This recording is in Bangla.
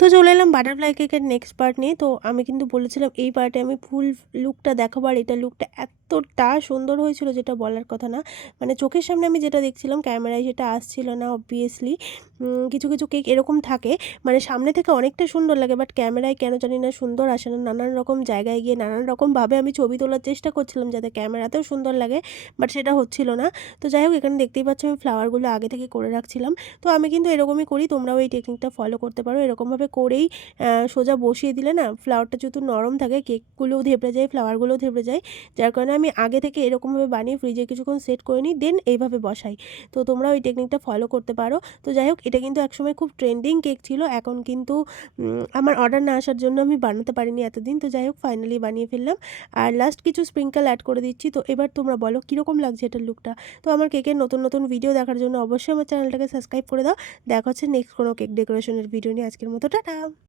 তো চলে এলাম বাটারফ্লাই কেকের নেক্সট পার্ট নিয়ে। তো আমি কিন্তু বলেছিলাম এই পার্টে আমি ফুল লুকটা দেখাবো, আর এটা লুকটা এতটা সুন্দর হয়েছিল যেটা বলার কথা না। মানে চোখের সামনে আমি যেটা দেখছিলাম ক্যামেরায় সেটা আসছিল না অবভিয়াসলি। কিছু কিছু কেক এরকম থাকে, মানে সামনে থেকে অনেকটা সুন্দর লাগে বাট ক্যামেরায় কেন জানি না সুন্দর আসে না। নানান রকম জায়গায় গিয়ে নানান রকমভাবে আমি ছবি তোলার চেষ্টা করছিলাম যাতে ক্যামেরাতেও সুন্দর লাগে, বাট সেটা হচ্ছিল না। তো যাই হোক, এখানে দেখতেই পাচ্ছ আমি ফ্লাওয়ারগুলো আগে থেকে করে রাখছিলাম। তো আমি কিন্তু এরকমই করি, তোমরাও এই টেকনিকটা ফলো করতে পারো। এরকমভাবে করেই সোজা বসিয়ে দিলে না ফ্লাওয়ারটা যেহেতু নরম থাকে কেকগুলোও ধেপড়ে যায়, ফ্লাওয়ারগুলোও ধেপড়ে যায়। যার কারণে আমি আগে থেকে এরকমভাবে বানিয়ে ফ্রিজে কিছুক্ষণ সেট করে নিই, দেন এইভাবে বসাই। তো তোমরাও এই টেকনিকটা ফলো করতে পারো। তো যাই হোক, এটা কিন্তু একসময় খুব ট্রেন্ডিং কেক ছিল, এখন কিন্তু আমার অর্ডার না আসার জন্য আমি বানাতে পারিনি এতদিন। তো যাই হোক, ফাইনালি বানিয়ে ফেললাম। আর লাস্ট কিছু স্প্রিঙ্কেল অ্যাড করে দিচ্ছি। তো এবার তোমরা বলো কীরকম লাগছে এটার লুকটা। তো আমার কেকের নতুন নতুন ভিডিও দেখার জন্য অবশ্যই আমার চ্যানেলটাকে সাবস্ক্রাইব করে দাও। দেখা হচ্ছে নেক্সট কোনো কেক ডেকোরেশনের ভিডিও নিয়ে। আজকের মতো টাটা।